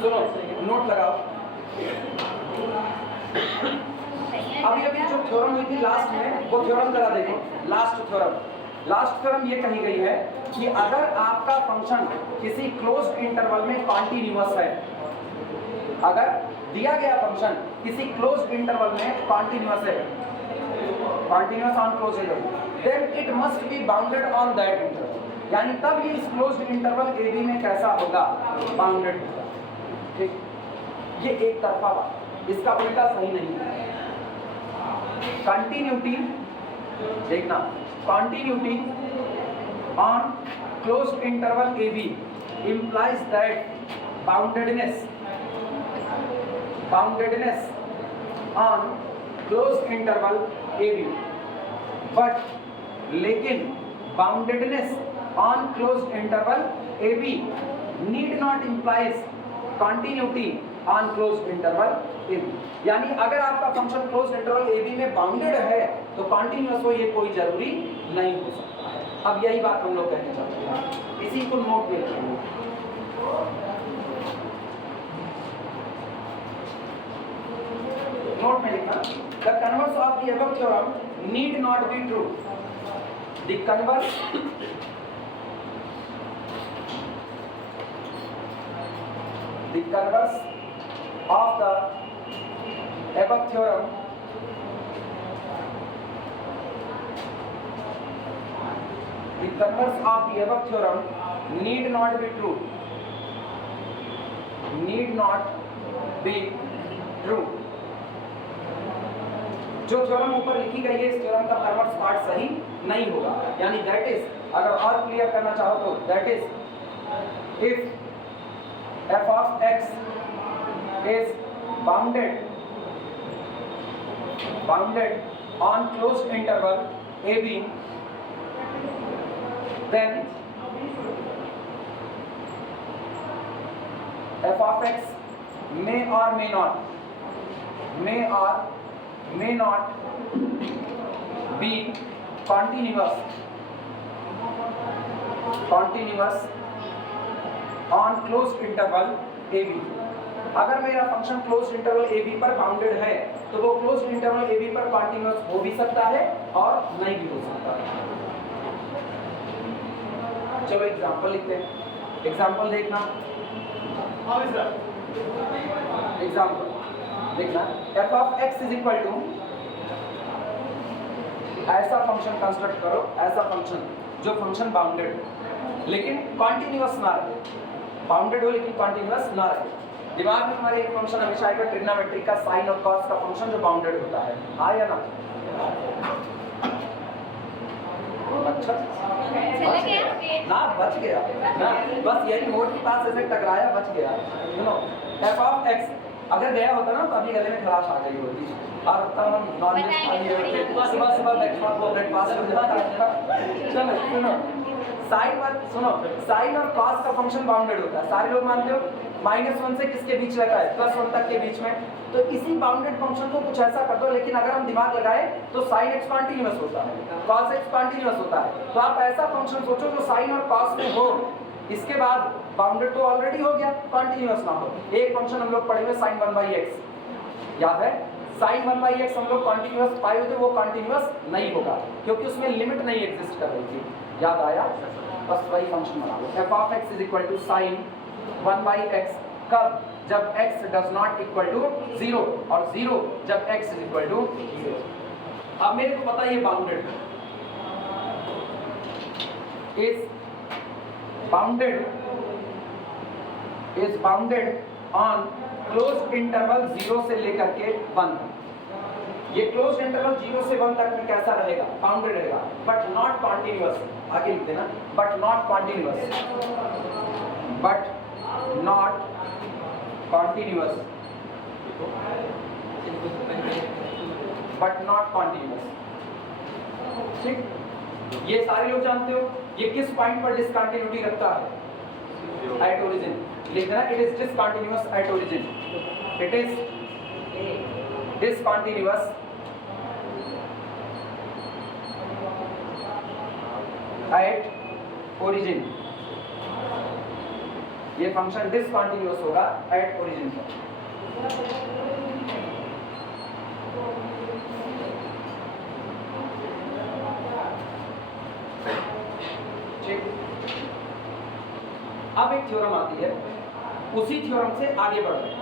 सुनो, नोट लगाओ। अभी अभी जो थ्योरम हुई थी लास्ट में, वो थ्योरम जरा देखो। लास्ट थ्योरम ये कही गई है कि अगर आपका फंक्शन किसी क्लोज्ड इंटरवल में कॉन्टिन्यूअस है, अगर दिया गया फंक्शन किसी क्लोज्ड इंटरवल में कॉन्टिन्यूअस है, continuous on closed interval, then it must be bounded on that interval. यानी तब ये इस क्लोज्ड इंटरवल ए बी में कैसा होगा, बाउंडेड होगा। ठीक, ये एक तरफा बात, इसका उल्टा सही नहीं है। कंटिन्यूटी देखना, continuity on closed interval A B implies that boundedness on closed interval AB, but लेकिन boundedness on closed interval AB need not implies continuity on closed interval AB। यानी अगर आपका फंक्शन क्लोज्ड इंटरवल AB में bounded है तो continuous हो, ये कोई जरूरी नहीं हो सकता है। अब यही बात हम लोग कहना चाहते हैं, इसी को नोट में रखिए। नोट में लिखना, the converse of the above theorem need not be true. The converse of the above theorem need not be true, जो थ्योरम ऊपर लिखी गई है इस थ्योरम का कन्वर्स पार्ट सही नहीं होगा। यानी दैट इज, अगर और क्लियर करना चाहो तो that is if f of x is bounded on closed interval AB, then f of x may or may not be continuous on closed interval AB। अगर मेरा फंक्शन क्लोज्ड इंटरवल AB पर bounded है तो वो closed interval AB पर continuous हो भी सकता है और नहीं भी हो सकता है। चलो एग्जांपल लिखते हैं, एग्जांपल देखना। एग्जांपल देखना, f of x is equal to, ऐसा फंक्शन कंस्ट्रक्ट करो, ऐसा फंक्शन जो फंक्शन बाउंडेड हो लेकिन कॉन्टिन्यूअस ना रहे, बाउंडेड हो लेकिन कॉन्टिन्यूअस ना रहे। दिमाग में हमारे एक फंक्शन हमेशा आएगा ट्रिग्नोमेट्री का साइन और कॉस का फंक्शन जो बाउंडेड होता है, हाँ या ना? अच्छा ना, बच गया ना, बस यही मोड के पास ऐसे टकराया, बच गया। सुनो, f of x अगर गया होता ना तो अभी गले में खराश आ गई होती और तब हम नॉनवेज खा लिए होते, सुबह ब्रेकफास्ट हो जाता। चलो सुनो, साइन और कॉस का फंक्शन बाउंडेड होता है, सारे लोग मानते हो। -1 से किसके बीच रहता है, +1 तक के बीच में। तो इसी बाउंडेड फंक्शन को कुछ ऐसा कर दो, लेकिन अगर हम दिमाग लगाए तो sin x कॉन्टिन्यूअस होता है, cos x कॉन्टिन्यूअस होता है। तो आप ऐसा फंक्शन सोचो जो साइन और कॉस में हो, इसके बाद बाउंडेड तो ऑलरेडी हो गया, कॉन्टिन्यूअस ना हो। एक फंक्शन हम लोग पढ़े हुए sin 1/x, याद है? sin 1/x हम लोग कॉन्टिन्यूअस पाए हुए थे, वो कॉन्टिन्यूअस नहीं होगा क्योंकि उसमें लिमिट नहीं एग्जिस्ट कर रही थी। याद आया? बस वही फंक्शन बना लो, f of x is equal to sin 1/x। कब? जब x does not equal to 0 और 0 जब x इज इक्वल टू 0। अब मेरे को पता है ये bounded is bounded on closed interval 0 से लेकर के 1 तक। ये क्लोज्ड इंटरवल 0 से 1 तक में कैसा रहेगा, बाउंडेड रहेगा, बट नॉट कॉन्टिन्यूअस। आगे लिखते ना, बट नॉट कॉन्टिन्यूअस, ठीक। ये सारे लोग जानते हो ये किस पॉइंट पर डिसकंटिन्यूटी रखता है, एट ओरिजिन। लिखना, it is discontinuous at origin, it is discontinuous at origin, ये फंक्शन डिसकंटिन्यूअस होगा एट ओरिजिन पर। अब एक थ्योरम आती है, उसी थ्योरम से आगे बढ़ रहे हैं।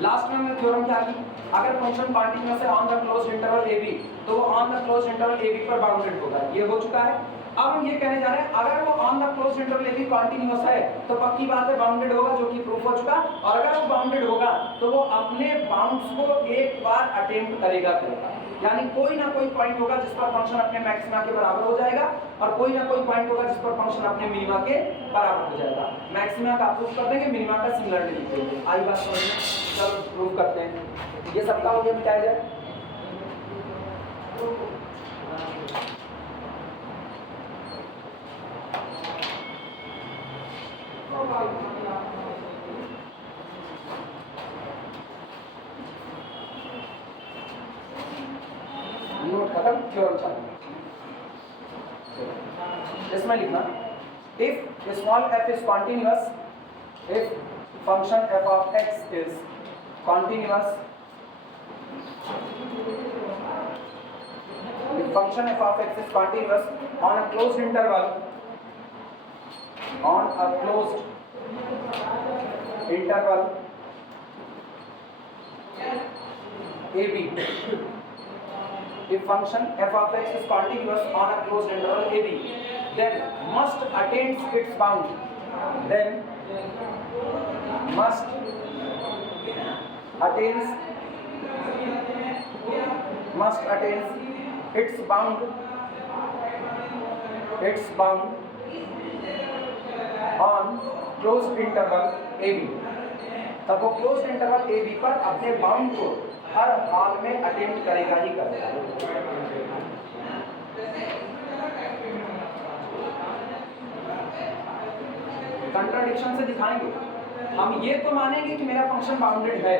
लास्ट में हमने थ्योरम क्या की, अगर फंक्शन कॉन्टिन्यूअस है on the closed interval A B, तो वो on the closed interval A B पर बाउंडेड होगा। ये हो चुका है। अब हम ये कहने जा रहे हैं अगर वो on the closed interval A B continuous है तो पक्की बात है बाउंडेड होगा, जो कि प्रूफ हो चुका। और अगर वो बाउंडेड होगा तो वो अपने बाउंड्स को एक बार अटेम्प्ट करेगा, यानी कोई ना कोई पॉइंट होगा जिस पर फंक्शन अपने मैक्सिमा के बराबर हो जाएगा और कोई ना कोई पॉइंट होगा जिस पर फंक्शन अपने मिनिमा के बराबर हो जाएगा। मैक्सिमा का प्रूफ कर देंगे, मिनिमा का सिमिलरिटी लिख देंगे। आई बात समझ में? चलो प्रूफ करते हैं। ये सबका हो गया, बताया जाए। खत्म, थ्योरम चालू। इसमें लिखना if small f is continuous, if function f of x is continuous, if function f of x is continuous on a closed interval, on a closed interval AB, if function f of x is continuous on a closed interval AB, then must attains its bound, then must attains its bound on closed interval AB। तब वो closed interval AB पर अपने bound को हर हाल में attempt करेगा ही करेगा। Contradiction से दिखाएंगे हम। ये तो मानेंगे कि मेरा फंक्शन बाउंडेड है,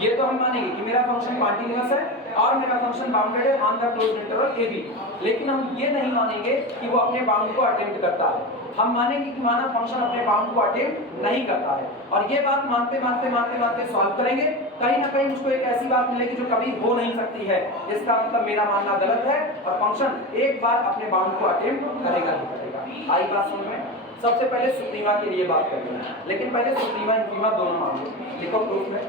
ये तो हम मानेंगे कि मेरा फंक्शन कॉन्टिन्यूअस है और मेरा फंक्शन बाउंडेड है on the closed interval A B, लेकिन हम ये नहीं मानेंगे कि वो अपने बाउंड को अटेम्प्ट करता है। हम मानेंगे कि माना फंक्शन अपने बाउंड को अटेम्प्ट नहीं करता है। और ये बात मानते मानते मानते मानते सॉल्व करेंगे, कहीं ना कहीं मुझको एक ऐसी बात मिलेगी जो कभी हो नहीं सकती है। इसका मतलब मेरा मानना गलत है और फंक्शन एक बार अपने बाउंड को अटेम्प्ट करेगा ही करेगा। आई बात समझ में? सबसे पहले सुप्रीमा के लिए बात करेंगे, लेकिन पहले सुप्रीमा इंफीमा दोनों मान लो। लिखो प्रूफ में,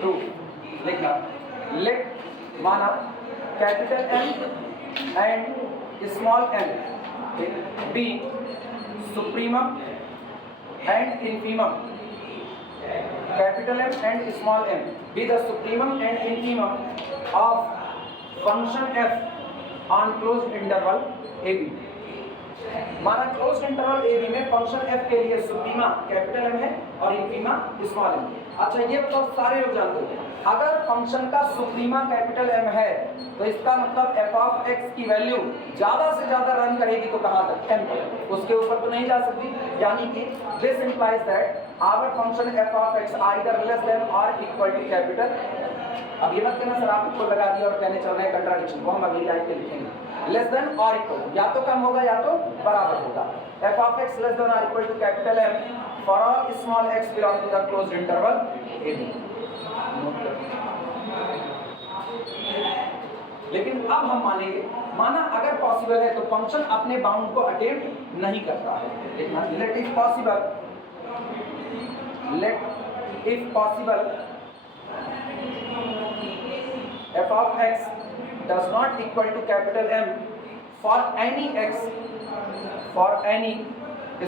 प्रूफ लिखना, लेट माना capital M and small m be supremum and infimum, capital M and small m be the supremum and infimum of function f on closed interval AB। माना क्लोज्ड इंटरवल AB में function f के लिए सुप्रीमा capital M है और इंफीमा small m। अच्छा ये बताओ, सारे लोग जानते हैं अगर फंक्शन का सुप्रीमा कैपिटल M है तो इसका मतलब f ऑफ x की वैल्यू ज्यादा से ज्यादा रन करेगी तो कहां तक? m तक, उसके ऊपर तो नहीं जा सकती। यानी कि this implies that our function f of x either less than और इक्वल टू कैपिटल। अब ये मत कहना सर आप इक्वल लगा दिया और कहने चल रहे हैं कंट्राडिक्शन, वो हम अगली लाइन पे लिखेंगे। लेस देन और इक्वल, या तो कम होगा या तो बराबर होगा। f of x less than और equal to capital M for all small x belong to the closed interval AB। लेकिन अब हम मानेंगे, माना अगर पॉसिबल है तो फंक्शन अपने बाउंड को अटेम्प्ट नहीं करता है। लिखना let if possible, let if possible f of x does not equal to capital M for any x, for any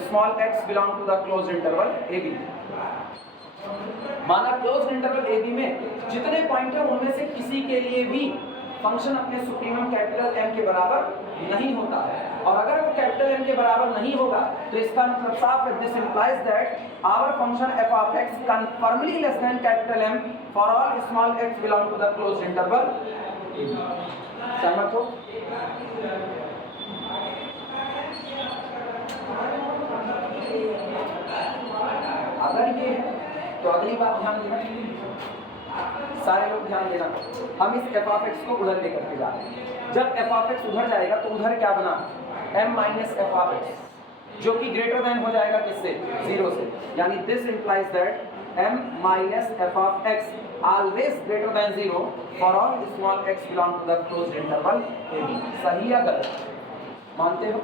small x belong to the closed interval AB। माना closed interval AB में जितने point हैं उनमें से किसी के लिए भी फंक्शन अपने सुप्रीमम कैपिटल M के बराबर नहीं होता है। और अगर वो कैपिटल M के बराबर नहीं होगा तो इसका मतलब साफ है, this implies that our function f of x confirmly less than capital M for all small x belong to the closed interval. सहमत हो? अगर ये है तो अगली बात ध्यान देना, सारे लोग ध्यान देना, हम इस एफ ऑफ एक्स को उधर लेकर के जा रहे हैं। जब एफ ऑफ एक्स उधर जाएगा तो उधर क्या बना, m minus f of x, जो कि ग्रेटर देन हो जाएगा किससे, 0 से। यानी this implies that m minus f of x always greater than 0 for all small x belong to the closed interval AB। सही या गलत, मानते हो?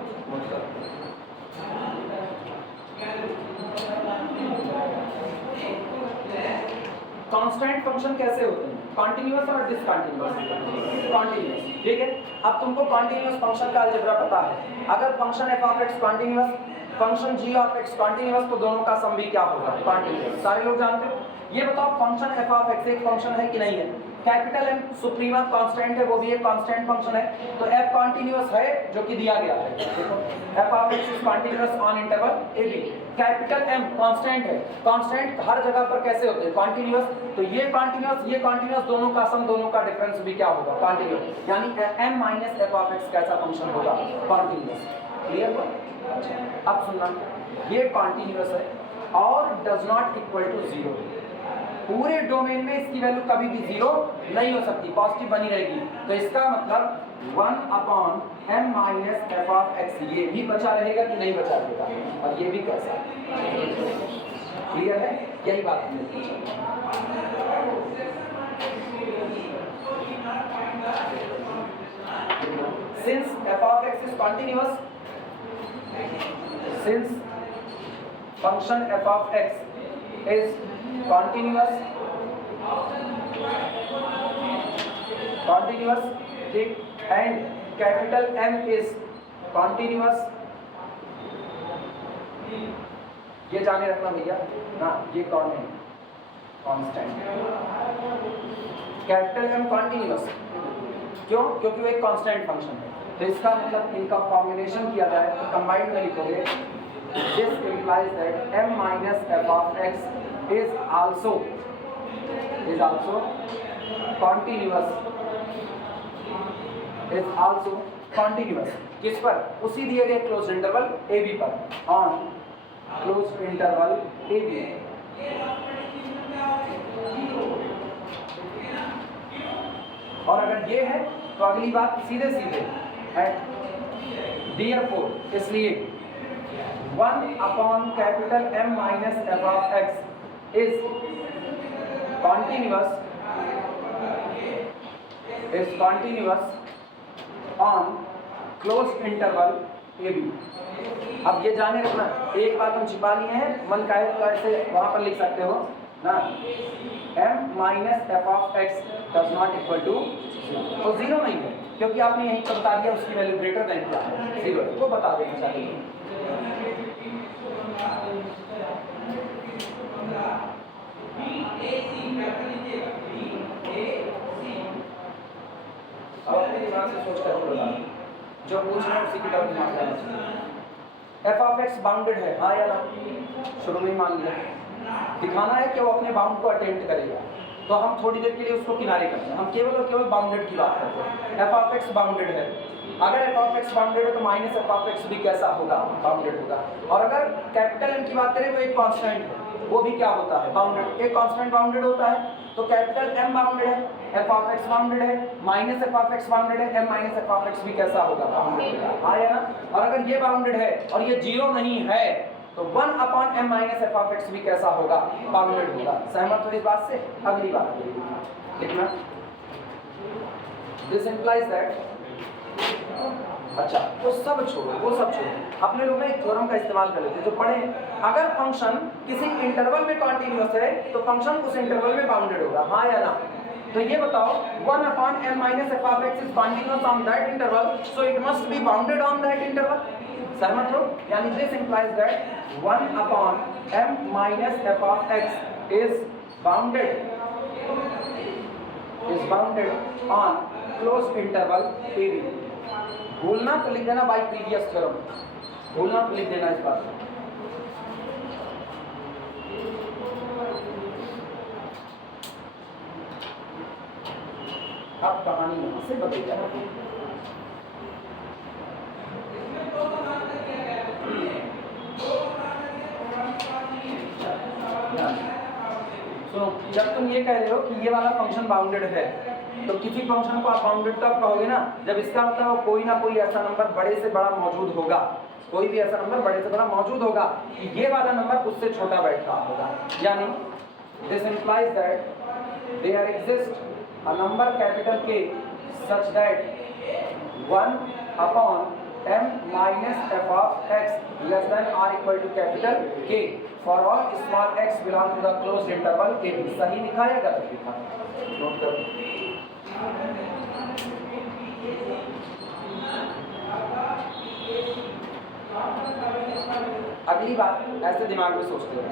कांस्टेंट फंक्शन कैसे होते हैं, कॉन्टिन्यूअस और डिसकंटिन्यूअस। कॉन्टिन्यूअस, ठीक है। अब तुमको कॉन्टिन्यूअस फंक्शन का अलजेब्रा पता है। अगर function F of X continuous, function G of X continuous, तो दोनों का सम भी क्या होगा, कॉन्टिन्यूअस। सारे लोग जानते हो। ये बताओ फंक्शन एफ ऑफ एक्स एक फंक्शन है कि नहीं है? कैपिटल एम सुप्रीमा कांस्टेंट है, वो भी एक कांस्टेंट फंक्शन है। तो एफ कॉन्टिन्यूअस है, जो कि दिया गया है। देखो F of X is continuous on interval A B. Capital M constant है, कांस्टेंट हर जगह पर कैसे होते हैं, कॉन्टिन्यूअस। तो ये कॉन्टिन्यूअस, दोनों का सम, दोनों का डिफरेंस भी क्या होगा, कॉन्टिन्यूअस। यानी m minus f of x कैसा फंक्शन होगा, कॉन्टिन्यूअस। क्लियर हुआ? अच्छा अब सुनना, ये कॉन्टिन्यूअस है और डज नॉट इक्वल टू 0। पूरे डोमेन में इसकी वैल्यू कभी भी 0 नहीं हो सकती, पॉजिटिव बनी रहेगी। तो इसका मतलब 1 upon m minus f of x, ये भी बचा रहेगा कि नहीं बचा रहेगा, और ये भी कैसा। क्लियर है? यही बात हमने पूछी। Since F of X is continuous, since function F of X is continuous, ठीक, and capital M is continuous। ये जाने रखना भैया ना, ये कौन है, कांस्टेंट। कैपिटल M continuous, क्यों? क्योंकि वो एक कांस्टेंट फंक्शन है। तो इसका मतलब इनका कॉम्बिनेशन किया जाए तो कंबाइंड में लिखोगे, this implies that m minus f of x is also continuous, किस पर, उसी दिए गए क्लोज इंटरवल ए बी पर, on close interval A B. और अगर ये है तो अगली बात सीधे है, therefore इसलिए 1 upon capital M minus f of x is continuous on closed interval AB। अब ये जाने रखना, एक बात हम छिपा लिए हैं, मन का है तो ऐसे वहां पर लिख सकते हो ना, m minus f of x does not equal to 0, तो 0 नहीं है, क्योंकि आपने यहीं पर बता दिया उसकी वैल्यू ग्रेटर देन क्या है, 0 है, वो बता देना चाहिए। अब अपने दिमाग से सोच कर बोलना, जो पूछ रहे हैं उसी की तरफ दिमाग जाना चाहिए। एफ ऑफ एक्स बाउंडेड है, हाँ या ना, शुरू में ही मान लिया। दिखाना है कि वो अपने बाउंड को अटेम्प्ट करेगा, तो हम थोड़ी देर के लिए उसको किनारे करते हैं, हम केवल और केवल बाउंडेड की बात करते हैं। एफ ऑफ एक्स बाउंडेड है, अगर एफ ऑफ एक्स बाउंडेड है तो माइनस एफ ऑफ एक्स भी कैसा होगा, बाउंडेड होगा। और अगर कैपिटल एम की बात करें तो एक कांस्टेंट है, वो भी क्या होता है, बाउंडेड। एक कांस्टेंट बाउंडेड होता है, तो कैपिटल एम बाउंडेड है, एफ ऑफ एक्स बाउंडेड है, minus f of x bounded है, M minus f of x भी कैसा होगा, बाउंडेड होगा, हाँ या ना। और अगर ये बाउंडेड है और ये 0 नहीं है तो 1 upon m minus f of x भी कैसा होगा, बाउंडेड होगा। सहमत हो इस बात से? अगली बात लिखना, दिस इंप्लाइज दैट, अच्छा तो सब छोड़ो, वो सब छोड़ो, अपने लोग एक थ्योरम का इस्तेमाल कर लेते हैं जो पढ़े, अगर फंक्शन किसी इंटरवल में कॉन्टिन्यूअस है तो फंक्शन उस इंटरवल में बाउंडेड होगा, हाँ या ना। तो ये बताओ 1 upon m minus f of x is continuous on that interval, so it must be bounded on that interval। सहमत हो? यानी this implies that 1 upon m minus f of x is bounded on closed interval AB। भूलना तो लिख देना bye previous theorem, भूलना तो लिख देना इस बात को। अब कहानी यहाँ से बदल जाएगी। सुनो, जब तुम ये कह रहे हो कि ये वाला फंक्शन बाउंडेड है, तो किसी फंक्शन को आप बाउंडेड तब कहोगे ना जब इसका मतलब कोई ना कोई ऐसा नंबर बड़े से बड़ा मौजूद होगा, कोई भी ऐसा नंबर बड़े से बड़ा मौजूद होगा कि ये वाला नंबर उससे छोटा बैठ रहा होगा। यानी this implies that there exist a number capital K such that 1 upon m minus f of x less than or equal to capital K for all small x belong to the closed interval AB। सही लिखा है या गलत लिखा? Note करो। अगली बात ऐसे दिमाग में सोचते हो,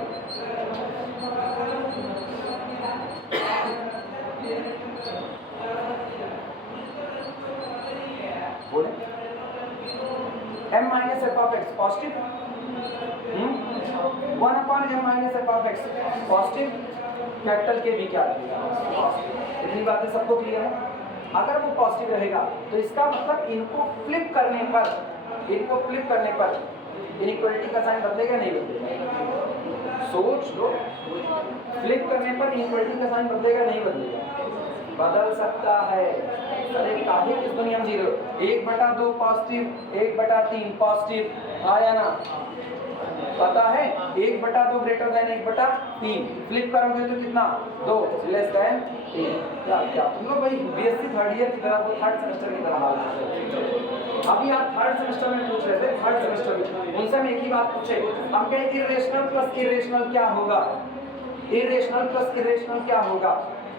बोले m minus f of x positive, 1 upon m minus f of x positive, capital K भी क्या रहेगा? इतनी बातें सबको क्लियर है? अगर वो पॉजिटिव रहेगा तो इसका मतलब इनको फ्लिप करने पर इनइक्वालिटी का साइन बदलेगा नहीं बदलेगा? सोच लो, फ्लिप करने पर इनइक्वालिटी का साइन बदलेगा नहीं बदलेगा? बदल सकता है। अरे काहे किस दुनिया में 0? 1/2 पॉजिटिव, 1/3 पॉजिटिव, आया ना? पता है 1/2 ग्रेटर देन 1/3, फ्लिप करोगे तो कितना? 2 लेस देन 3। क्या तुम लोग भाई बीएससी थर्ड ईयर की तरह, वो थर्ड सेमेस्टर की तरह हाल है। अभी आप थर्ड सेमेस्टर में पूछ रहे थे, थर्ड सेमेस्टर में उनसे हम एक ही बात पूछे, हम कहें इरेशनल प्लस इरेशनल क्या होगा, इरेशनल प्लस इरेशनल क्या होगा,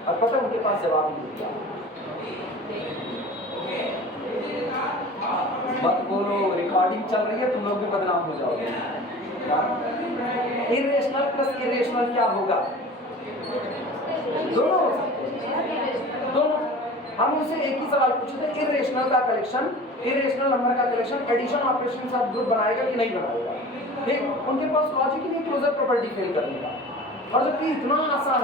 और पता उनके पास जवाब नहीं दिया। मत बोलो, रिकॉर्डिंग चल रही है, तुम लोग भी बदनाम हो जाओगे। इरेशनल प्लस इरेशनल क्या होगा? दोनों। हम उनसे एक ही सवाल पूछे थे, इरेशनल का कलेक्शन, इरेशनल नंबर का कलेक्शन एडिशन ऑपरेशन के साथ ग्रुप बनाएगा कि नहीं बनाएगा? ठीक, उनके पास लॉजिक ही नहीं क्लोजर प्रॉपर्टी फेल करने का। और जबकि इतना आसान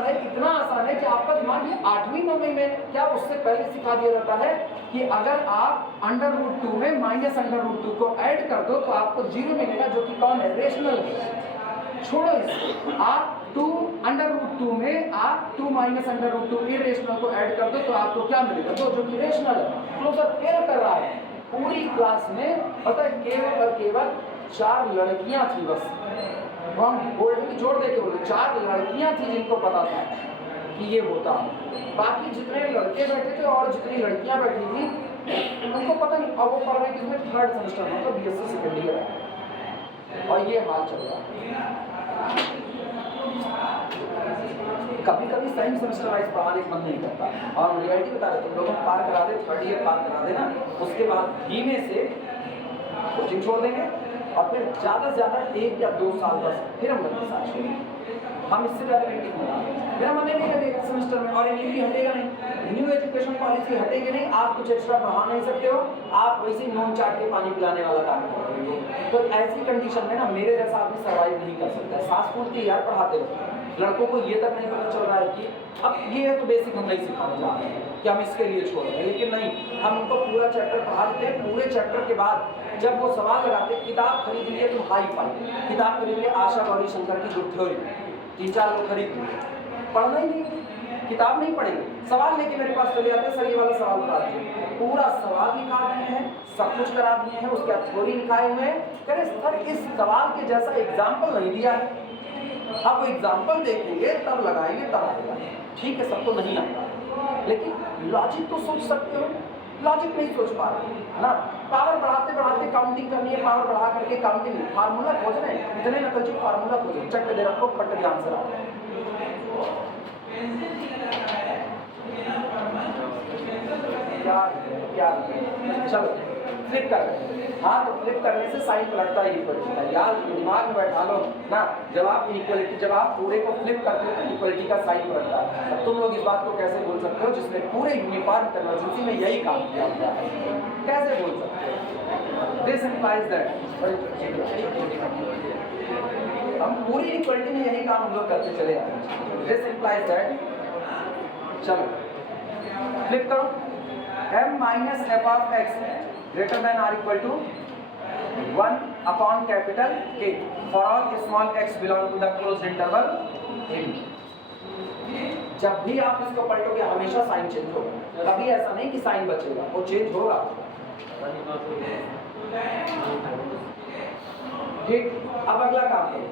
है कि आपका दिमाग ये 8वीं 9वीं में क्या उससे पहले सिखा दिया जाता है कि अगर आप √2 में माइनस √2 को ऐड कर दो तो आपको 0 मिलेगा, जो कि कौन है? रेशनल है। छोड़ो इसको, आप 2 √2 में आप 2 माइनस √2 इरेशनल को ऐड कर दो तो आपको क्या मिलेगा? 2, जो कि रेशनल है। क्लोजर फेल कर रहा है। पूरी क्लास में पता है केवल और केवल 4 लड़कियां थी बस, हम बोल्ड की जोड़ देके बोले 4 लड़कियां थी जिनको पता था कि ये होता है। बाकी जितने लड़के बैठे थे और जितनी लड़कियां बैठी थी उनको पता नहीं। अब वो पढ़ रहे किसमें? थर्ड सेमेस्टर में, तो बीएससी सेकेंड ईयर है और ये हाल चल रहा है। कभी कभी सेकंड सेमेस्टर वाइज पढ़ाने का मन नहीं करता, और रियलिटी बता रहे तुम लोगों को पार करा दे, थर्ड ईयर पार करा देना, उसके बाद धीमे से कोचिंग छोड़ देंगे और फिर ज़्यादा से ज़्यादा 1 या 2 साल बस, फिर हम लगे साथ छोड़ेंगे। हम इससे ज़्यादा वेटिंग नहीं करेंगे, मेरा मन नहीं लगेगा सेमेस्टर में, और ये भी हटेगा नहीं। न्यू एजुकेशन पॉलिसी हटेगी नहीं, आप कुछ एक्स्ट्रा बढ़ा नहीं सकते हो, आप वैसे ही नॉन चाट के पानी पिलाने वाला काम कर रहे हो। तो ऐसी कंडीशन में ना मेरे जैसा आदमी सर्वाइव नहीं कर सकता है। सांस फूलती यार पढ़ाते हो, लड़कों को ये तक नहीं पता चल रहा है कि अब ये है तो बेसिक हम नहीं सिखाने जा रहे हैं कि हम इसके लिए छोड़ रहे हैं, लेकिन नहीं, हम उनको पूरा चैप्टर पढ़ा देते हैं। पूरे चैप्टर के बाद जब वो सवाल लगाते, किताब खरीद लिए तुम हाई फाई किताब खरीद लिए, आशा गौरी शंकर की गुड थ्योरी 3-4 लोग खरीद लिए, पढ़ना ही नहीं, किताब नहीं पढ़ेंगे, सवाल लेके मेरे पास चले आते, सर ये वाला सवाल बता दीजिए, पूरा सवाल लिखा दिए हैं, सब कुछ करा दिए हैं, उसके थ्योरी लिखाए हुए हैं। कह सर इस सवाल के जैसा एग्जाम्पल नहीं दिया है, आप एग्जाम्पल देखेंगे तब लगाएंगे तब आएगा। ठीक है, सबको नहीं आता, लेकिन लॉजिक तो सोच सकते हो, लॉजिक नहीं सोच पा रहे ना। पावर बढ़ाते बढ़ाते काउंटिंग करनी है, पावर बढ़ा करके काउंटिंग, फार्मूला खोज रहे हैं, इतने नकलची फार्मूला खोजे, चट दे रखो, पट के आंसर आ क्या चलो फ्लिप कर रहे हैं। हाँ, तो फ्लिप करने से साइन पलटता है इक्वलिटी का, यार दिमाग में बैठा लो ना। जब आप इक्वलिटी, जब आप पूरे को फ्लिप करते हो तो इक्वलिटी का साइन पलटता है। अब तुम लोग इस बात को कैसे बोल सकते हो जिसने पूरे यूनिफॉर्म कन्वर्जेंसी में यही काम किया होता है? कैसे बोल सकते हो? दिस इंप्लाइज दैट हम पूरी इक्वलिटी में यही काम हम लोग करते चले आए हैं। दिस इंप्लाइज दैट, चलो फ्लिप करो, m minus f of x greater than or equal to 1 upon capital K for all small x belong to the closed interval AB। जब भी आप इसको पलटोगे हमेशा साइन चेंज होगा, कभी ऐसा नहीं कि साइन बचेगा, वो चेंज होगा। ठीक, अब अगला काम करो,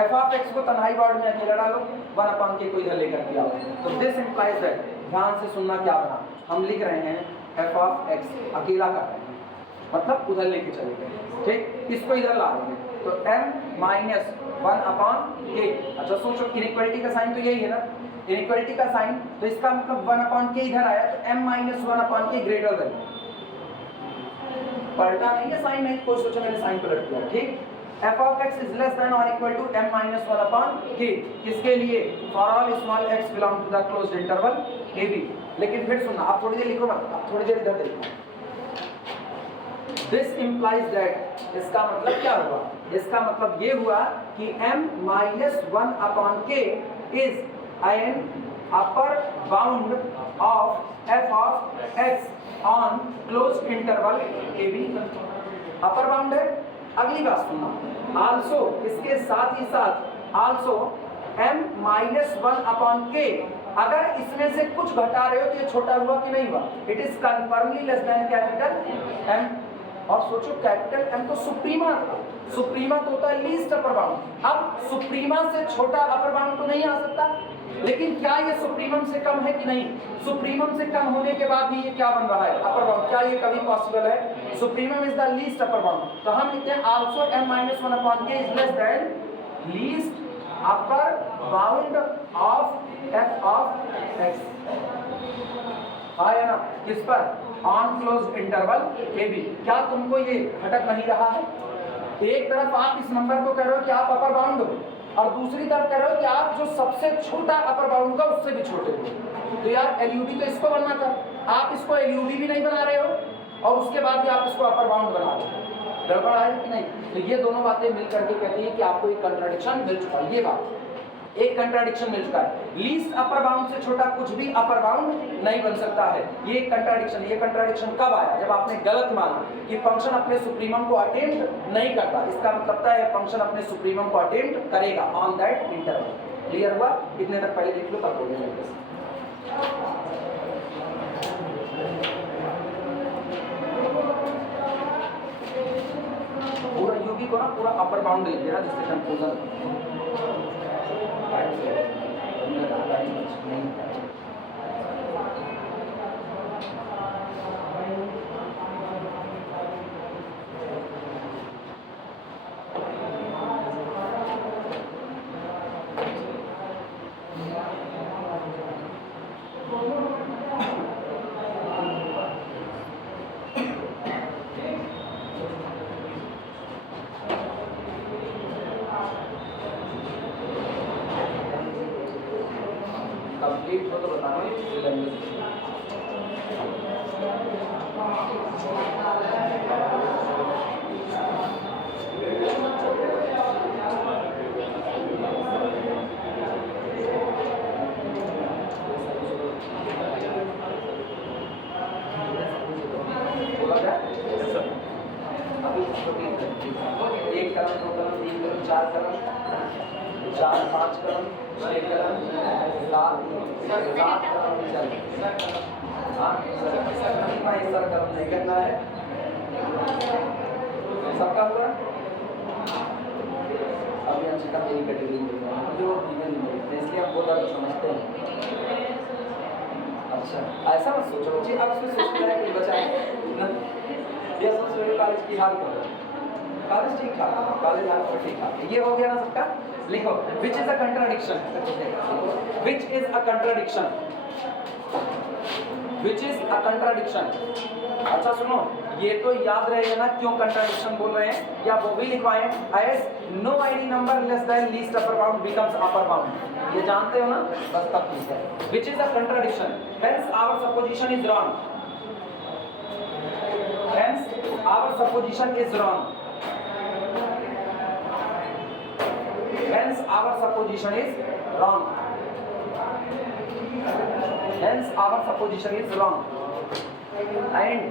एफ ऑफ एक्स को तन्हाई वर्ड में अकेला डालो, 1/k को इधर लेकर के आओ। तो दिस इंप्लाइज दैट, ध्यान से सुनना क्या बना, हम लिख रहे हैं एफ ऑफ एक्स अकेला कर रहे हैं, मतलब उधर लेके चले गए, ठीक, इसको इधर ला रहे हैं, तो m माइनस 1/k। अच्छा सोचो, इनइक्वालिटी का साइन तो यही है ना, इनइक्वालिटी का साइन, तो इसका मतलब 1/k इधर आया, तो m minus 1/k greater than, पलटा नहीं है साइन, नहीं कोई सोचा मैंने साइन पलट दिया, ठीक। f of x is less than or equal to m minus 1/k, किसके लिए, for all small x belong to the closed interval ab। लेकिन फिर सुनना, आप थोड़ी देर लिखो मत, आप थोड़ी देर इधर देखो। This implies that, इसका मतलब क्या हुआ, इसका मतलब ये हुआ कि m minus 1/k is an upper bound of f of x on closed interval ab। Upper bound है। अगली बात सुनना, आल्सो इसके साथ ही साथ आल्सो m माइनस 1/k, अगर इसमें से कुछ घटा रहे हो तो ये छोटा हुआ कि नहीं हुआ, it is confirmly less than capital M। और सोचो कैपिटल M तो सुप्रीमा था, सुप्रीमा तो होता है लीस्ट अपर बाउंड, अब सुप्रीमा से छोटा अपर बाउंड तो नहीं आ सकता, लेकिन क्या ये सुप्रीमम से कम है कि नहीं, सुप्रीमम से कम होने के बाद भी ये क्या बन रहा है, अपर बाउंड, क्या ये कभी पॉसिबल है, supremum is the least upper bound, तो हम लिखते हैं also m minus 1/k is less than least upper bound of f of x। आया ना, किस पर, ऑन क्लोज इंटरवल ab। क्या तुमको ये खटक नहीं रहा है, एक तरफ आप इस नंबर को कह रहे हो कि आप अपर बाउंड हो, और दूसरी तरफ कह रहे हो कि आप जो सबसे छोटा अपर बाउंड का उससे भी छोटे हो, तो यार एलयूबी तो इसको बनना था, आप इसको एलयूबी भी नहीं बना रहे हो और उसके बाद भी आप इसको अपर बाउंड बना रहे हो, गड़बड़ है कि नहीं। तो ये दोनों बातें मिल करके कहती है कि आपको एक कंट्राडिक्शन मिल चुका है, ये बात एक कंट्राडिक्शन मिल चुका है, लीस्ट अपर बाउंड से छोटा कुछ भी अपर बाउंड नहीं बन सकता है, ये एक कंट्राडिक्शन। ये कंट्राडिक्शन कब आया, जब आपने गलत माना कि फंक्शन अपने सुप्रीमम को अटेम्प्ट नहीं करता, इसका मतलब है फंक्शन अपने सुप्रीमम को अटेम्प्ट करेगा ऑन दैट इंटरवल। क्लियर हुआ, इतने तक पहले देख लो, तब हो गया। पूरा यूबी को ना पूरा अपर बाउंड लिख देना जिससे कंफ्यूजन कंप्लीट हो तो बताना। एक कलम, दो कलम, तीन कलम, चार कलम, 4-5 कलम, 6 कलम, 7 कलम चल। हाँ सर कलम नहीं करना है, सबका हुआ। अभी हम सिर्फ मेरी कैटेगरी में जो इसलिए हम बोला तो समझते हैं। अच्छा ऐसा मत सोचो बच्चे, अब उसमें सोचना है कि बचा ये सोच रहे कॉलेज की हाल करो, कॉलेज ठीक ठाक, कॉलेज हाल पर ठीक ठाक। ये हो गया ना सबका, लिखो विच is a contradiction, which is a contradiction, which is a contradiction. अच्छा सुनो, ये तो याद रहेगा ना क्यों कंट्राडिक्शन बोल रहे हैं, या वो भी लिखवाएं, as no ID number less than least upper bound becomes upper bound, ये जानते हो ना, बस तब ठीक है। Which is a contradiction, hence our supposition is wrong, hence our supposition is wrong, hence our supposition is wrong, hence our supposition is wrong, and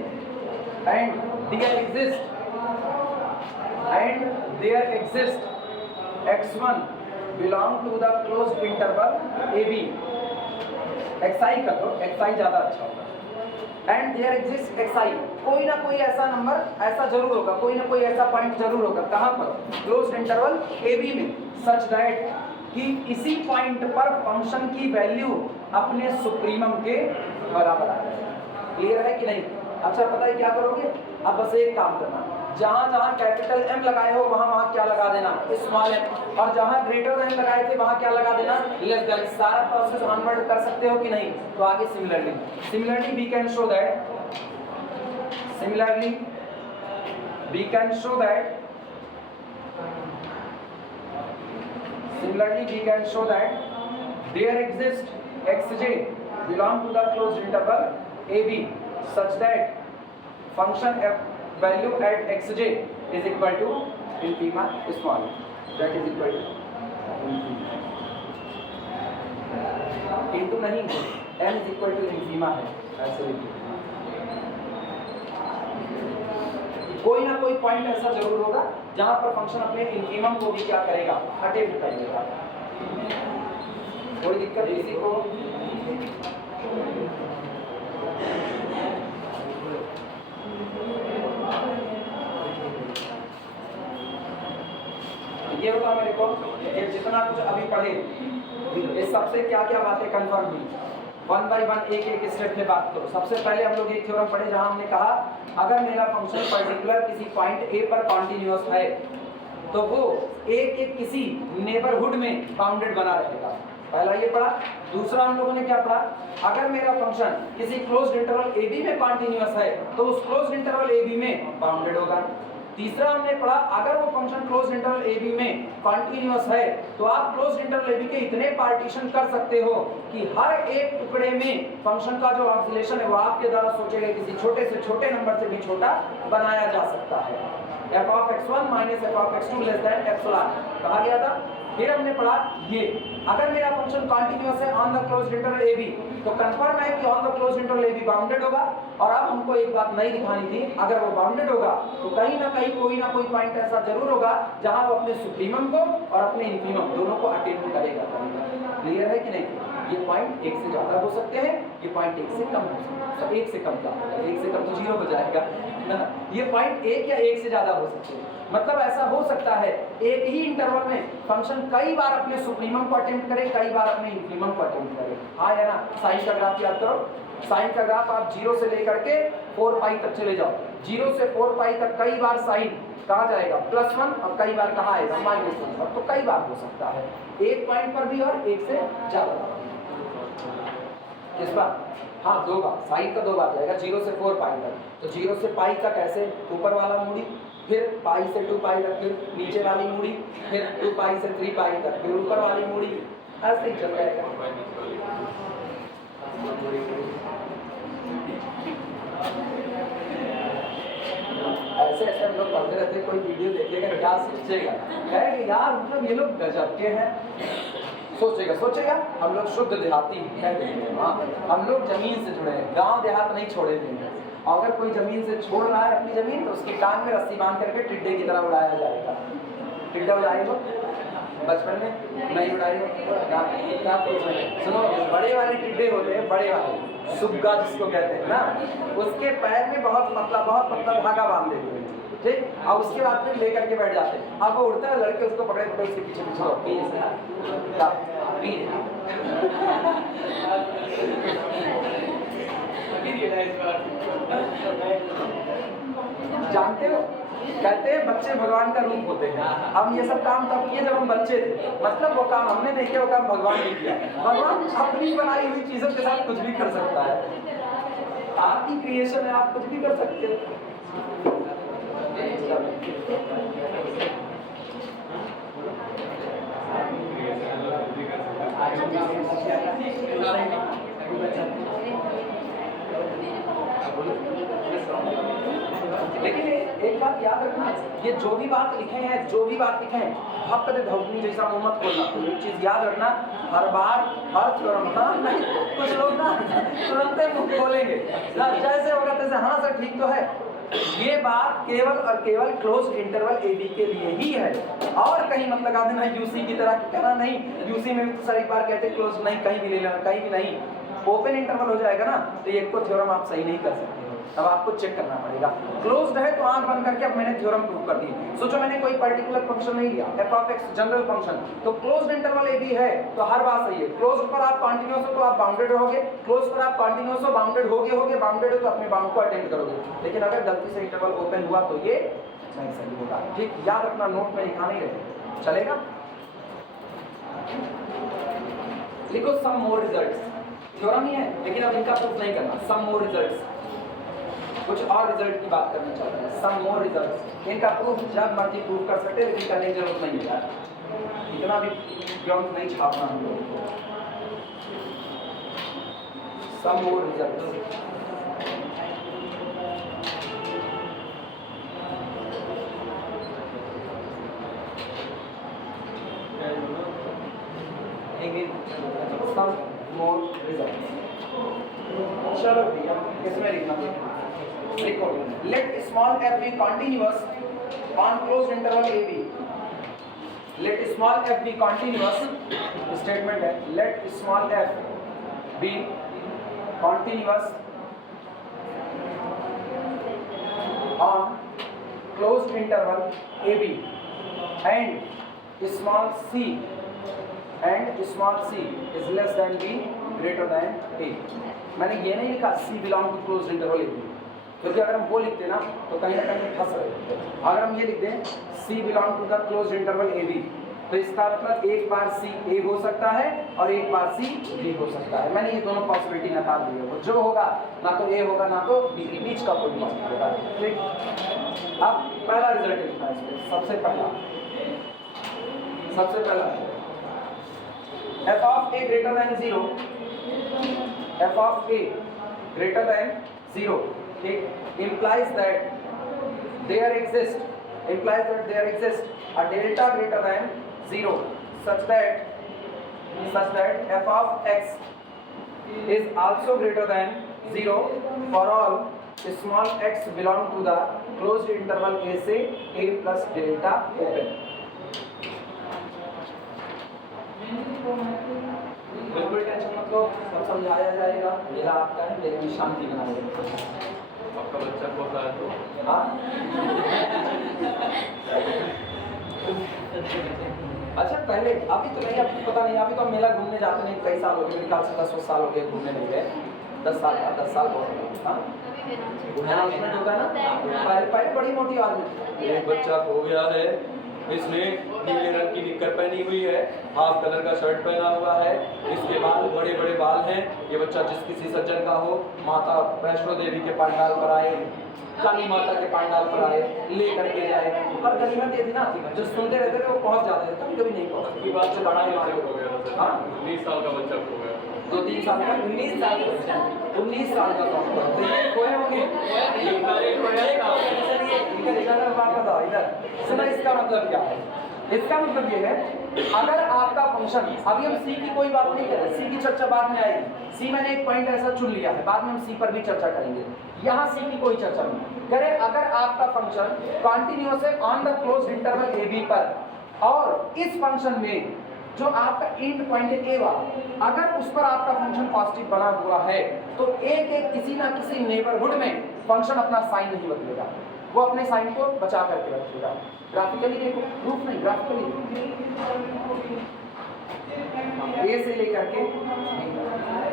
there exist x1 belong to the closed interval AB, xi कर दो, xi ज्यादा अच्छा होगा। And there exist xi, कोई ना कोई ऐसा number ऐसा जरूर होगा, कोई ना कोई ऐसा पॉइंट जरूर होगा, कहां पर, क्लोज्ड इंटरवल ab में, सच दैट कि इसी पॉइंट पर फंक्शन की वैल्यू अपने सुप्रीमम के बराबर आ जाए। क्लियर है कि नहीं? अच्छा पता है क्या करोगे, अब बस एक काम करना, जहां जहां कैपिटल M लगाए हो वहां वहां क्या लगा देना, स्मॉल m, और जहां ग्रेटर देन लगाए थे वहां क्या लगा देना, लेस देन। सारा प्रोसेस ऑनवर्ड कर सकते हो कि नहीं? तो आगे similarly we can show that, similarly we can show that, similarly we can show that there exists xj belong to the closed interval ab such that function f value at xj is equal to infima small, that is equal to into नहीं, m is equal to infima है, ऐसे लिखिए। कोई ना कोई point ऐसा जरूर होगा जहां पर फंक्शन अपने इनफिमम को भी क्या करेगा, अटेम्प्ट करेगा। कोई दिक्कत किसी को? ये होगा मेरे को, ये जितना कुछ अभी पढ़े इस सबसे क्या क्या बातें कंफर्म हुई, वन बाय वन एक एक स्टेप में बात करो। सबसे पहले हम लोग एक थ्योरम पढ़े जहां हमने कहा अगर मेरा फंक्शन पर्टिकुलर किसी पॉइंट ए पर कॉन्टिन्यूअस है तो वो ए के किसी नेबरहुड में बाउंडेड बना रहेगा, पहला ये पढ़ा। दूसरा हम लोगों ने क्या पढ़ा, अगर मेरा फंक्शन किसी क्लोज्ड इंटरवल ए बी में कॉन्टिन्यूअस है तो उस क्लोज्ड इंटरवल ए बी में बाउंडेड होगा। तीसरा हमने पढ़ा अगर वो function closed interval A B में कॉन्टिन्यूअस है तो आप क्लोज्ड इंटरवल ए बी के इतने पार्टीशन कर सकते हो कि हर एक टुकड़े में फंक्शन का जो ऑक्सिलेशन है वो आपके द्वारा सोचे गए किसी छोटे से छोटे नंबर से भी छोटा बनाया जा सकता है। f of x1 minus f of x2 less than epsilon कहा गया था। फिर हमने पढ़ा ये अगर मेरा फंक्शन कॉन्टिन्यूअस है on the closed interval A B तो कंफर्म है कि on the closed interval A B bounded होगा। और अब हमको एक बात नई दिखानी थी, अगर वो बाउंडेड होगा तो कहीं ना कहीं कोई ना कोई पॉइंट ऐसा जरूर होगा जहां वो अपने सुप्रीमम को और अपने इन्फीमम दोनों को अटेम्प्ट करेगा। क्लियर है कि नहीं? ये पॉइंट एक से ज्यादा हो सकते हैं, ये पॉइंट एक से कम हो सकते हैं। तो एक से कम का, एक से कम तो 0 हो जाएगा ना, ये पॉइंट एक या एक से ज्यादा हो सकते हैं। मतलब ऐसा हो सकता है एक ही इंटरवल में फंक्शन कई बार अपने सुप्रीमम को अटेम्प्ट करे, कई बार अपने इन्फीमम को अटेम्प्ट करे। हाँ या ना? साइन का ग्राफ याद करो, साइन का ग्राफ आप 0 से लेकर के 4 पाई तक चले जाओ, 0 से 4 पाई तक कई बार साइन कहा जाएगा +1 और कई बार कहा आएगा -1, तो कई बार हो सकता है एक पॉइंट पर भी और एक से ज्यादा। किस बार? हाँ 2 बार, साइन का 2 बार जाएगा 0 से 4 पाई तक। तो 0 से पाई तक ऐसे ऊपर वाला मूड़ी, फिर पाई से 2 पाई तक, फिर नीचे वाली मूड़ी, फिर 2 पाई से 3 पाई तक, फिर ऊपर वाली मूड़ी, ऐसे ही चल जाएगा। ऐसे ऐसे हम लोग पढ़ते रहते, कोई वीडियो देखेगा क्या सोचेगा, कहेगा कि यार मतलब ये लोग गजब के हैं। सोचेगा हम लोग शुद्ध देहाती हैं, हाँ हम लोग जमीन से जुड़े हैं, गांव देहात नहीं छोड़ेंगे। अगर कोई जमीन से छोड़ रहा है अपनी जमीन तो उसकी टांग में रस्सी बांध करके टिड्डे की तरह उड़ाया जाएगा। टिड्डा उड़ाए हो बचपन में? नहीं उड़ाए हो? सुनो, बड़े वाले टिड्डे होते हैं, बड़े वाले सुग्गा जिसको कहते हैं ना, उसके पैर में बहुत पतला धागा बांध देते हैं, ठीक, और उसके बाद फिर लेकर के बैठ जाते हैं। अब वो उड़ता है, लड़के उसको पकड़े उसके पीछे जानते हो, कहते हैं बच्चे भगवान का रूप होते हैं। हम ये सब काम तब किए जब हम बच्चे थे, मतलब वो काम हमने नहीं किया, वो काम भगवान ने किया। भगवान अपनी बनाई हुई चीजों के साथ कुछ भी कर सकता है, आपकी क्रिएशन है, आप कुछ भी कर सकते हो। लेकिन एक बात याद रखना, ये जो भी बात लिखे हैं भक्त धौनी जैसा मुंह मत खोलना। तो एक चीज याद रखना, हर बार हर नहीं, कुछ लोग ना तुरंत मुंह खोलेंगे, जैसे होगा तैसे हाँ सर ठीक तो है। ये बात केवल और केवल क्लोज इंटरवल ए बी के लिए ही है, और कहीं मत लगा देना यूसी की तरह कहना नहीं। यूसी में भी तो सर एक बार कहते क्लोज नहीं, कहीं भी ले लेना, कहीं भी नहीं। ओपन इंटरवल हो जाएगा ना तो ये को थ्योरम आप सही नहीं कर सकते हो, तब आपको चेक करना पड़ेगा। क्लोज्ड है तो आंख बंद करके अब मैंने थ्योरम प्रूव कर दी। सोचो मैंने कोई पर्टिकुलर फंक्शन नहीं लिया, f of x general function, तो क्लोज्ड इंटरवल ए बी है तो हर बात सही है। क्लोज्ड पर आप कंटीन्यूअस हो तो आप बाउंडेड रहोगे, क्लोज पर आप कंटीन्यूअस हो बाउंडेड होगे बाउंडेड हो तो अपने बाउंड को अटेंड करोगे। लेकिन अगर गलती से इंटरवल ओपन हुआ तो ये नहीं सही होगा। ठीक, याद रखना, नोट में लिखा नहीं रहे, चलेगा। लिखो सम मोर रिजल्ट्स, थ्योरम ही है लेकिन अब इनका प्रूफ नहीं करना। सम मोर रिजल्ट्स, कुछ और रिजल्ट की बात करना चाहते हैं। सम मोर रिजल्ट्स, इनका प्रूफ जब मर्जी प्रूफ कर सकते हैं, लेकिन करने की जरूरत नहीं है, इतना भी ग्राउंड नहीं छापना हम लोगों को। Some more results, some more results. चलो भैया इसमें लिखना लिखो, let small f be continuous on closed interval A B. Let small f be continuous, statement है let small f be continuous on closed interval A B and small c is less than b greater than a। मैंने ये नहीं लिखा c belong to closed interval A B, क्योंकि अगर हम वो लिखते ना तो कहीं ना कहीं फंस रहे। अगर हम ये लिख दें c belong to the closed interval A B, तो इसका मतलब एक बार c a हो सकता है और एक बार c b हो सकता है। मैंने ये दोनों पॉसिबिलिटी निकाल दी है, वो जो होगा ना तो a होगा ना तो b, बीच का कोई मत होगा। ठीक, अब पहला रिजल्ट लिखना है इसमें। सबसे पहला f of a greater than 0, f of a greater than 0, ठीक, implies that there exists a delta greater than 0 such that f of x is also greater than 0 for all small x belong to the closed interval a से a plus delta open। बिल्कुल tension मत लो, सब समझाया जाएगा। मेरा आपका है लेकिन शांति बनाइए। आपका बच्चा कौन है तो? हाँ अच्छा, पहले अभी तो नहीं, आपको पता नहीं, अभी तो मेला घूमने जाते नहीं, कई साल हो गए, मेरे ख्याल से 10 साल हो गए घूमने नहीं गए। 10 साल बहुत। हाँ अनाउंसमेंट होता है ना, पहले बड़ी मोटी आवाज में एक बच्चा खो गया है, इसने नीले रंग की निक्कर पहनी हुई है, हाफ कलर का शर्ट पहना हुआ है, इसके बाल बड़े बड़े बाल हैं। ये बच्चा जिस किसी सज्जन का हो, माता वैष्णो देवी के पंडाल पर आए, काली माता के पंडाल पर आए, लेकर के जाए। पर गनीमत ये थी ना, जो सुनते रहते थे वो पहुंच जाते थे, कभी कभी नहीं पहुंचते। की बात से बड़ा ही मालूम हो गया। हाँ 19 साल का बच्चा खो गया। 2-3 साल का, 19 साल का बच्चा, 19 साल का कौन था? तो ये खोए होंगे। इधर वापस आओ, इधर सुना। इसका मतलब क्या है? इसका मतलब ये है, अगर आपका फंक्शन, अभी हम सी की कोई बात नहीं कर रहे, सी की चर्चा बाद में आएगी। सी मैंने एक पॉइंट ऐसा चुन लिया है, बाद में हम सी पर भी चर्चा करेंगे। यहाँ सी की कोई चर्चा नहीं करे। अगर आपका फंक्शन कॉन्टिन्यूअस है on the closed interval A B पर, और इस फंक्शन में जो आपका एंड पॉइंट है ए वाला, अगर उस पर आपका फंक्शन पॉजिटिव बना हुआ है, तो एक किसी ना किसी नेबरहुड में फंक्शन अपना साइन नहीं बदलेगा, वो अपने साइन को बचा करके रखेगा। ग्राफिकली देखो, प्रूफ नहीं, ग्राफिकली ए से लेकर के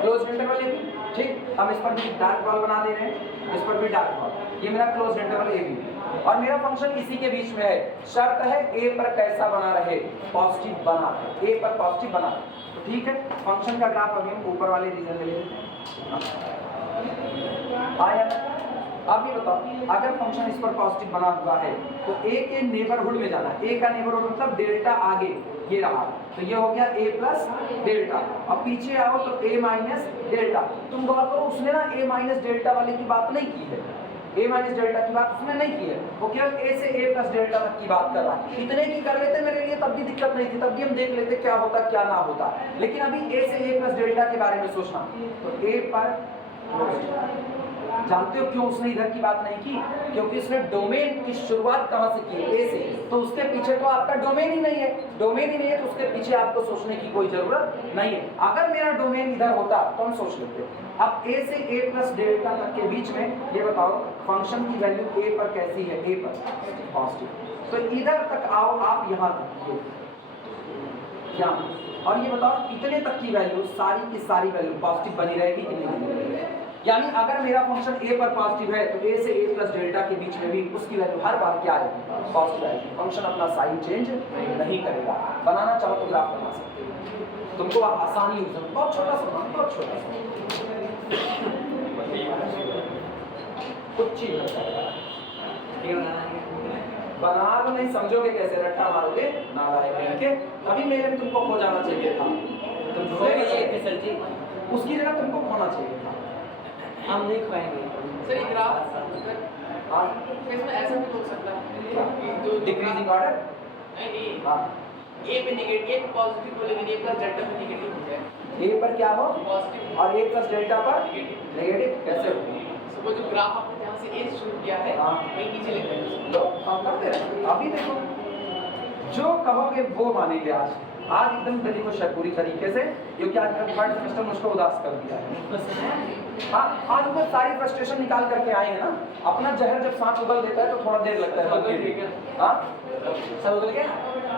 क्लोज इंटरवल ए बी। ठीक, हम इस पर भी डार्क बॉल बना दे रहे हैं, इस पर भी डार्क बॉल। ये मेरा क्लोज इंटरवल ए बी और मेरा फंक्शन इसी के बीच में है। शर्त है ए पर कैसा बना रहे, पॉजिटिव बना रहे, ए पर पॉजिटिव बना रहे। तो ठीक है, फंक्शन का ग्राफ अभी हम ऊपर वाले रीजन में ले लेते हैं। आया, अब ये बताओ, अगर फंक्शन इस पर पॉजिटिव बना हुआ है तो ए के नेबरहुड में जाना है। ए का नेबरहुड मतलब डेल्टा आगे ये रहा, तो ये हो गया ए प्लस डेल्टा। अब पीछे आओ तो ए माइनस डेल्टा। तुम गौर करो, उसने ना ए माइनस डेल्टा वाले की बात नहीं की है, ए माइनस डेल्टा की बात उसने नहीं की है, वो केवल ए से ए प्लस डेल्टा तक की बात कर रहा है। इतने की कर लेते मेरे लिए तब भी दिक्कत नहीं थी, तब भी हम देख लेते क्या होता क्या ना होता। लेकिन अभी ए से ए प्लस डेल्टा के बारे में सोचना, तो ए पर जानते हो क्यों उसने इधर की बात नहीं की? क्योंकि उसने डोमेन की शुरुआत कहाँ से की? ए से। तो उसके पीछे तो आपका डोमेन ही नहीं है, डोमेन ही नहीं है तो उसके पीछे आपको सोचने की कोई जरूरत नहीं है। अगर मेरा डोमेन इधर होता तो हम सोच लेते। अब ए से ए प्लस डेल्टा तक के बीच में ये बताओ फंक्शन की वैल्यू ए पर कैसी है? ए पर पॉजिटिव। तो इधर तक आओ आप, यहाँ तक क्या, और ये बताओ इतने तक की वैल्यू सारी की सारी वैल्यू पॉजिटिव बनी रहेगी कि नहीं बनी रहेगी? यानी अगर मेरा फंक्शन ए पर पॉजिटिव है तो ए से ए प्लस डेल्टा के बीच में भी उसकी वैल्यू हर बार क्या आएगी? पॉजिटिव आएगी। फंक्शन अपना साइन चेंज नहीं करेगा। बनाना चाहो तो ग्राफ बना सकते हो, तुमको आसानी हो सकती, बहुत छोटा सा, बहुत छोटा सा कुछ चीज बना लो, नहीं समझोगे कैसे? रट्टा मारोगे ना के। अभी मेरे तुमको खो जाना चाहिए था, तुम सर जी उसकी जगह तुमको खोना चाहिए था। हम नहीं खोएंगे सर। ये ग्राफ हाँ इसमें ऐसा भी हो सकता है जो डिक्रीजिंग ऑर्डर। नहीं हाँ ए पे नेगेटिव, ए पे पॉजिटिव हो लेकिन ए प्लस डेल्टा पे नेगेटिव हो जाए। ए पर क्या हो पॉजिटिव और ए प्लस डेल्टा पर नेगेटिव कैसे हो? वो जो ग्राफ आपने जहाँ से ए शुरू किया है हाँ। वही नीचे लिख रहे हैं। लो हम करते रहे। अभी देखो जो कहोगे वो मानेंगे। आज एकदम दिल्ली को पूरी तरीके से, क्योंकि आज मेरा थर्ड सेमेस्टर मुझको उदास कर दिया है। हाँ आज वो सारी फ्रस्ट्रेशन निकाल करके आए हैं ना। अपना जहर जब सांप उगल देता है तो थोड़ा देर लगता है। हाँ सब उगल गया,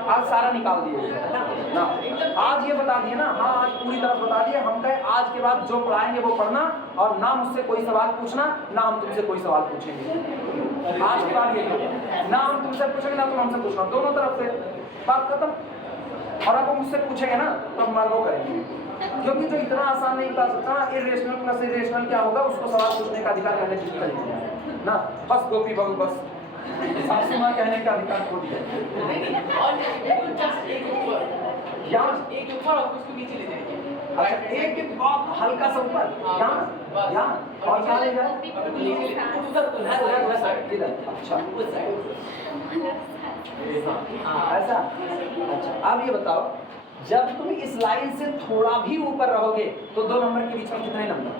आज सारा निकाल दिए ना। आज ये बता दिए ना, हाँ आज पूरी तरह बता दिए। हम कहे आज के बाद जो पढ़ाएंगे वो पढ़ना और ना मुझसे कोई सवाल पूछना, ना हम तुमसे कोई सवाल पूछेंगे। आज के बाद यही, ना हम तुमसे पूछेंगे ना तुम हमसे पूछना, दोनों तरफ से बात खत्म। और अब हम मुझसे पूछेंगे ना तो हम मार्गो करेंगे, क्योंकि जो इतना आसान नहीं बता सकता इरेशनल प्लस इरेशनल क्या होगा उसको सवाल पूछने का अधिकार मैंने जितना नहीं ना। बस गोपी बहू बस सासू माँ कहने का अधिकार खो दिया। और जस्ट एक ऊपर यहाँ एक ऊपर और उसको नीचे ले जाएंगे। अच्छा एक के बहुत हल्का सा ऊपर यहाँ यहाँ और क्या ले जाए इधर। अच्छा ऐसा। अच्छा अब ये बताओ जब तुम इस लाइन से थोड़ा भी ऊपर रहोगे तो दो नंबर के बीच में कितने नंबर?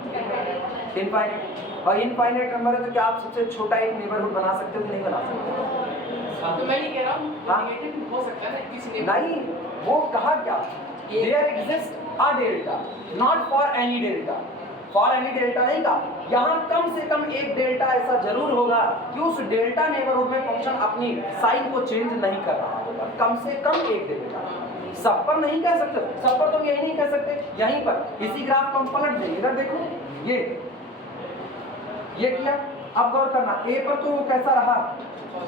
इनफाइनाइट। और इनफाइनाइट नंबर है तो क्या आप सबसे छोटा एक नेबरहुड बना सकते हो कि नहीं बना सकते? तो मैं ये कह रहा हूँ हाँ? नेगेटिव हो सकता है किसी ने नहीं वो कहा क्या? There exist a delta not for any delta. For any delta नहीं कहा, यहाँ कम से कम एक डेल्टा ऐसा जरूर होगा कि उस डेल्टा नेबरहुड में फंक्शन अपनी साइन को चेंज नहीं कर रहा होगा। कम से कम एक डेल्टा। सब पर नहीं कह सकते, सब पर तो यही नहीं कह सकते। यहीं पर इसी ग्राफ को हम पलट देंगे, इधर देखो ये किया। अब गौर करना ए पर तो कैसा रहा?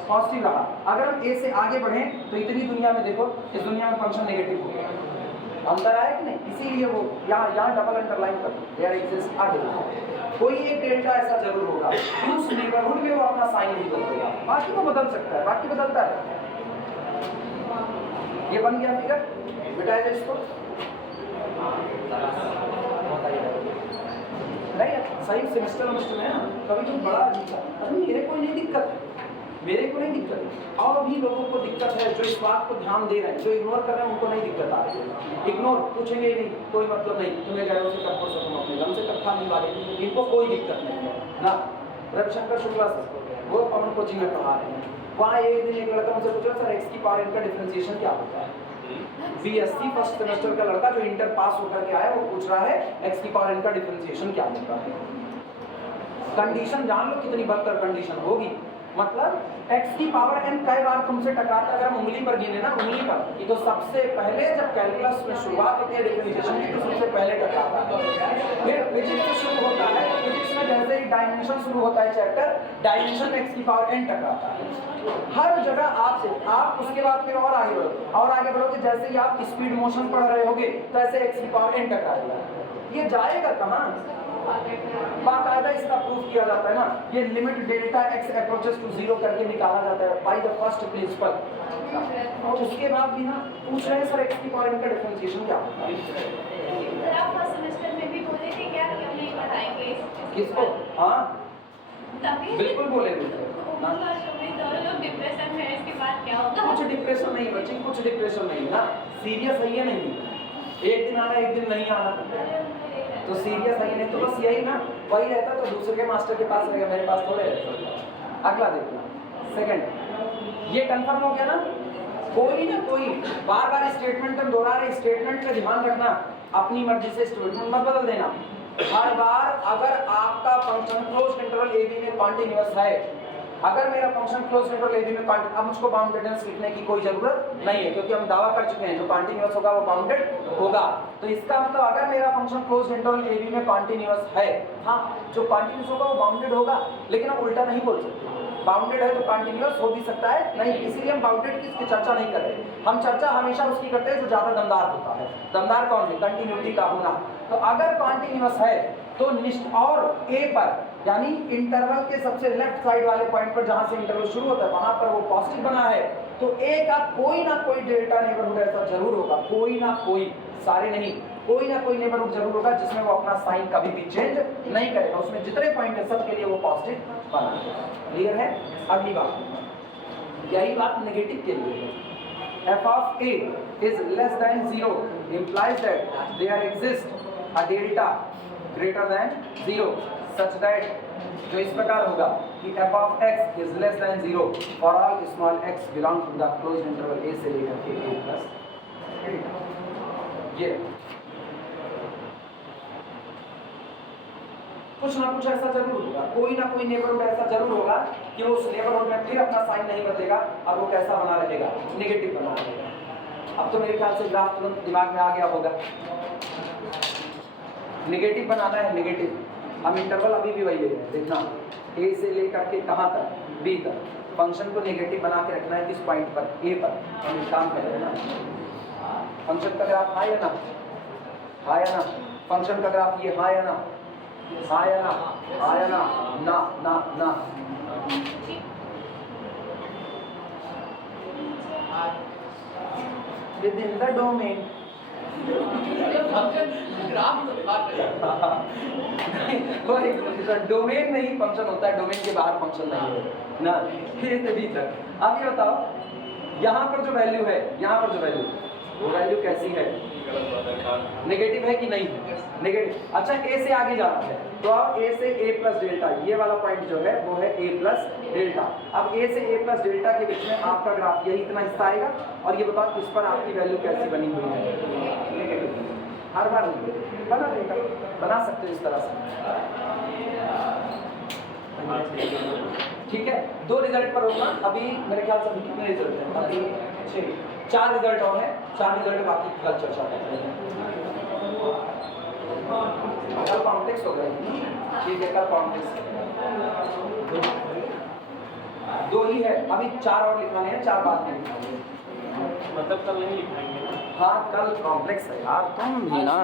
पॉजिटिव रहा। अगर हम ए से आगे बढ़ें तो इतनी दुनिया में देखो, इस दुनिया में फंक्शन नेगेटिव हो गया। अंतर आया कि नहीं? इसीलिए वो यहाँ डबल अंडरलाइन कर दो, देयर एग्जिस्ट अ डेल्टा। कोई एक डेल्टा ऐसा जरूर होगा उस नेबरहुड में वो अपना साइन नहीं बदलेगा। बाकी वो बदल सकता है, बाकी बदलता है। ये बन गया फिगर, मिटाया जाए इसको। नहीं सही सेमेस्टर में ना कभी तुम बड़ा अभी मेरे को नहीं दिक्कत, मेरे को नहीं दिक्कत। और भी लोगों को दिक्कत है जो इस बात को ध्यान दे रहे हैं, जो इग्नोर कर रहे हैं उनको नहीं दिक्कत आ रही है। इग्नोर पूछेंगे ही नहीं, कोई मतलब नहीं, तुम्हें गए से कब तुम अपने गम से कब खाने वाले, इनको कोई दिक्कत नहीं है ना। रविशंकर शुक्ला सर वो पवन कोचिंग में पढ़ा रहे हैं, वहाँ एक दिन एक लड़का मुझसे पूछा सर एक्स की पावर इनका डिफरेंशिएशन क्या होता है? बीएससी फर्स्ट सेमेस्टर का लड़का जो इंटर पास होकर के आया वो पूछ रहा है एक्स की पावर इनका डिफरेंशिएशन क्या होता है? कंडीशन जान लो कितनी बदतर कंडीशन होगी। मतलब x की पावर n कई बार तुमसे टकराता है। अगर हम उंगली पर गिने ना, उंगली पर, तो सबसे पहले जब कैलकुलस में शुरुआत होती है डिफरेंशिएशन की तो सबसे पहले टकराता है। फिर फिजिक्स से शुरू होता है, फिजिक्स में जैसे ही डायमेंशन शुरू होता है चैप्टर, डायमेंशन में x की पावर n टकराता है हर जगह। आप उसके बाद फिर और आगे बढ़ो, और आगे बढ़ोगे, जैसे ही आप स्पीड मोशन पढ़ रहे होगे तो ऐसे x की पावर n टकराएगा। ये जाएगा कहाँ? बाकायदा इसका प्रूफ किया जाता है ना, ये limit delta x approaches to 0 करके निकाला जाता है बाय द फर्स्ट प्रिंसिपल। और उसके बाद भी ना पूछ रहे हैं सर x की पावर n का डिफरेंशिएशन क्या होता है? सर आप फर्स्ट सेमेस्टर में भी बोले थे क्या कि हम नहीं पढ़ाएंगे किसको? हाँ तभी बिल्कुल बोले थे ना। दोनों लोग डिप्रेशन में, इसके बाद क्या होगा? कुछ डिप्रेशन नहीं बच्चे, कुछ डिप्रेशन नहीं ना, सीरियस है ये नहीं। एक दिन आना एक दिन नहीं आना, तो सीरियस है नहीं, तो बस यही ना, वही रहता तो दूसरे के मास्टर के पास रहेगा, मेरे पास थोड़े रहेगा। अगला देखना, सेकंड, ये कंफर्म हो गया ना। कोई ना कोई बार बार स्टेटमेंट हम दोहरा रहे, स्टेटमेंट का ध्यान रखना, अपनी मर्जी से स्टेटमेंट मत बदल देना। हर बार अगर आपका function close interval A B में कॉन्टिन्यूअस है, अगर मेरा function close interval A B में अब मुझको बाउंडेडनेस लिखने की कोई जरूरत नहीं है, क्योंकि हम दावा कर चुके हैं जो कॉन्टिन्यूअस होगा वो बाउंडेड होगा। तो इसका मतलब अगर मेरा function close interval A B में कॉन्टिन्यूअस है, हाँ, जो कॉन्टिन्यूअस होगा वो बाउंडेड होगा, लेकिन हम उल्टा नहीं बोल सकते। बाउंडेड है तो कॉन्टिन्यूअस हो भी सकता है नहीं, इसीलिए हम बाउंडेड की इसकी चर्चा नहीं कर रहे। हम चर्चा हमेशा उसकी करते हैं जो ज्यादा दमदार होता है। दमदार कौन है? कंटिन्यूटी का होना। तो अगर कॉन्टिन्यूअस है तो निश्चित, और ए पर यानी इंटरवल के सबसे लेफ्ट साइड वाले पॉइंट पर जहां से इंटरवल शुरू होता है वहां पर वो पॉजिटिव बना है, तो ए का कोई ना कोई डेल्टा नेबरहुड ऐसा जरूर होगा, कोई ना कोई, सारे नहीं, कोई ना कोई नेबरहुड जरूर होगा जिसमें वो अपना साइन कभी भी चेंज नहीं करेगा, उसमें जितने पॉइंट है सबके लिए वो पॉजिटिव बना है। क्लियर है? अगली बात, यही बात नेगेटिव के लिए है। f of a is less than 0 implies that there exists a delta greater than 0 such that, जो इस प्रकार होगा कि f of x is less than 0 for all small x belong to the closed interval a से लेकर के a plus delta। ये कुछ ना कुछ ऐसा जरूर होगा, कोई ना कोई नेबरहुड ऐसा जरूर होगा कि उस नेबरहुड में फिर अपना साइन नहीं बदलेगा और वो कैसा बना रहेगा? नेगेटिव बना रहेगा। अब तो मेरे ख्याल से ग्राफ तुरंत दिमाग में आ गया होगा। नेगेटिव बनाना है, नेगेटिव। हम इंटरवल अभी भी वही ले रहे हैं, देखना ए से लेकर के कहाँ तक? बी तक। फंक्शन को नेगेटिव बना के रखना है किस पॉइंट पर? ए पर। हम काम कर रहे हैं ना। फंक्शन का ग्राफ हाँ या ना? हाँ या ना? फंक्शन का ग्राफ ये हाँ या ना? हाँ या ना? हाँ या ना? ना ना ना। Within the domain। डोमेन नहीं फंक्शन होता है, डोमेन के बाहर फंक्शन नहीं है ना। ए से बी तक। अब ये बताओ, यहाँ पर जो वैल्यू है, यहाँ पर जो वैल्यू, वो वैल्यू कैसी है? नेगेटिव है कि नहीं? नेगेटिव। अच्छा, ए से आगे जाना है तो अब ए से ए प्लस डेल्टा, ये वाला पॉइंट जो है वो है ए प्लस डेल्टा। अब ए से ए प्लस डेल्टा के बीच में आपका ग्राफ यही इतना हिस्सा आएगा, और ये बताओ इस पर आपकी वैल्यू कैसी बनी हुई है? नेगेटिव। हर बार नहीं बना देगा, बना सकते हो इस तरह से। ठीक है, 2 रिजल्ट पर होगा। अभी मेरे ख्याल से कितने रिजल्ट हैं? अभी 4 रिजल्ट और हैं, 4 रिजल्ट बाकी कल चर्चा करते हैं। कल कॉम्प्लेक्स हो गए, ठीक है, कल कॉम्प्लेक्स 2 ही है, अभी 4 और लिखवाने हैं, 4 बाद में लिखवाने हैं। मतलब कल नहीं लिखाएंगे? हाँ, कल कॉम्प्लेक्स है यार, तुम भी ना।